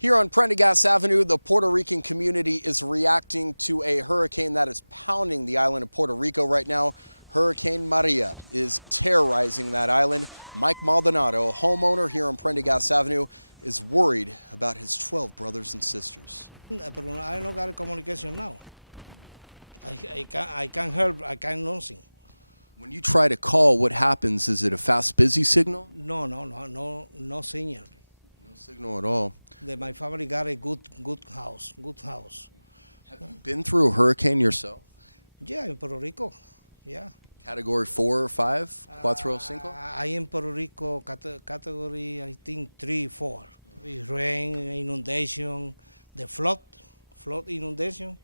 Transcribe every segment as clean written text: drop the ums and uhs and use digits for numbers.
Here on Prendergast Avenue, the Puerto Rican community is reacting to a hurricane that is pounding the island of Puerto Rico right now. Hurricane Maria is terrorizing that island. Mike Maldonado, a homeowner here on Prendergast Avenue, is worried about his 12 brothers and sisters. But I don't got communication now. I can't help, I can't nothing. When you try to call, what happens? Is it a fast, busy signal? No signal. No signal at all. My family got a good house. Have you been through a hurricane yourself? Yeah, in Puerto Rico, yeah. Category 4 or 5? Cuatro, cinco? I in Puerto Rico, category, I think 3, 4. Rain, inundation, the flood inundation,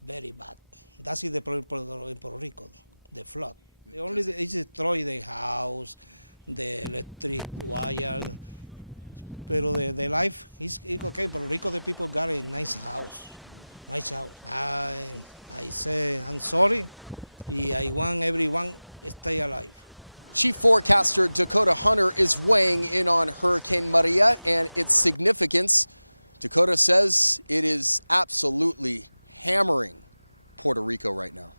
very bad. That's the problem in Puerto Rico, the flood. It destroy the house, the electric wire, pero the life is okay. Puerto Rico, the people got a nice house. I say I'm sorry. I want everyone to stay alive. Chief forecaster Dakota Hunter is weighing in on Hurricane Maria and its significance. Dakota says it is absolutely hammering Puerto Rico right now.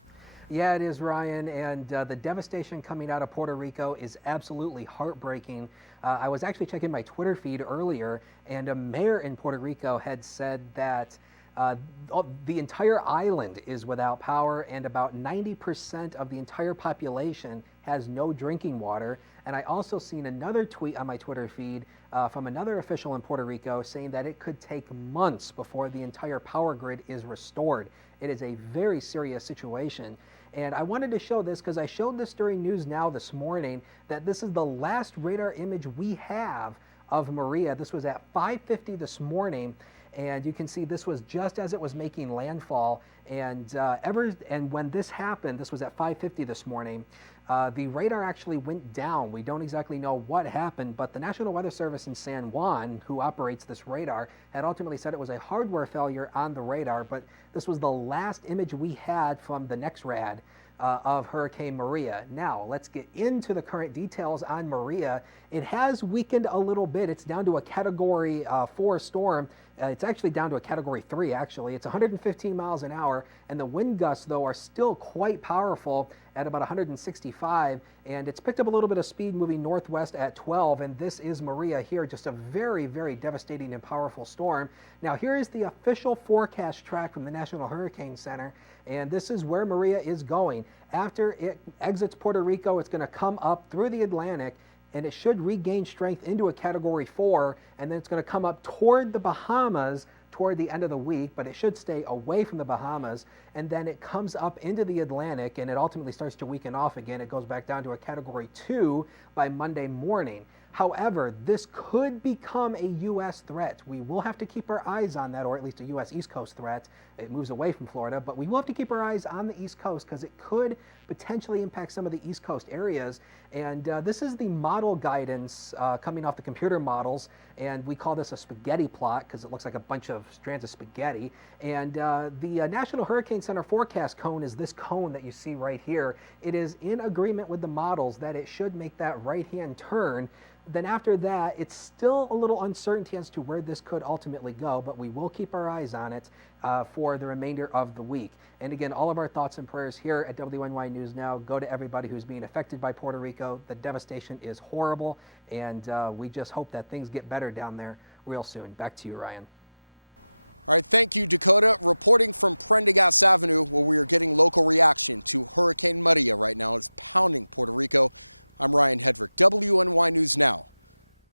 Yeah, it is, Ryan, and the devastation coming out of Puerto Rico is absolutely heartbreaking. I was actually checking my Twitter feed earlier, and a mayor in Puerto Rico had said that the entire island is without power, and about 90% of the entire population has no drinking water. And I also seen another tweet on my Twitter feed from another official in Puerto Rico saying that it could take months before the entire power grid is restored. It is a very serious situation. And I wanted to show this because I showed this during News Now this morning, that this is the last radar image we have of Maria. This was at 5:50 this morning. And you can see this was just as it was making landfall. And when this happened, this was at 5:50 this morning, the radar actually went down. We don't exactly know what happened, but the National Weather Service in San Juan, who operates this radar, had ultimately said it was a hardware failure on the radar. But this was the last image we had from the next rad of Hurricane Maria. Now, let's get into the current details on Maria. It has weakened a little bit. It's down to a Category 4 storm. It's actually down to a Category 3, actually. It's 115 miles an hour, and the wind gusts, though, are still quite powerful at about 165, and it's picked up a little bit of speed moving northwest at 12, and this is Maria here, just a very, very devastating and powerful storm. Now, here is the official forecast track from the National Hurricane Center, and this is where Maria is going. After it exits Puerto Rico, it's going to come up through the Atlantic, and it should regain strength into a Category 4, and then it's going to come up toward the Bahamas toward the end of the week, but it should stay away from the Bahamas, and then it comes up into the Atlantic, and it ultimately starts to weaken off again. It goes back down to a Category 2 by Monday morning. However, this could become a U.S. threat. We will have to keep our eyes on that, or at least a U.S. East Coast threat. It moves away from Florida, but we will have to keep our eyes on the East Coast because it could potentially impact some of the East Coast areas. And this is the model guidance coming off the computer models, and we call this a spaghetti plot because it looks like a bunch of strands of spaghetti. And the National Hurricane Center forecast cone is this cone that you see right here. It is in agreement with the models that it should make that right-hand turn. Then after that, it's still a little uncertainty as to where this could ultimately go, but we will keep our eyes on it for the remainder of the week. And again, all of our thoughts and prayers here at WNY News Now go to everybody who's being affected by Puerto Rico. The devastation is horrible, and we just hope that things get better down there real soon. Back to you, Ryan. All right, thank you, Dakota. Reporting from Prendergast Avenue, where we are getting local reaction to Hurricane Maria right now. It's pounding Puerto Rico. I'm Ryan Hedrick, WNY News Now.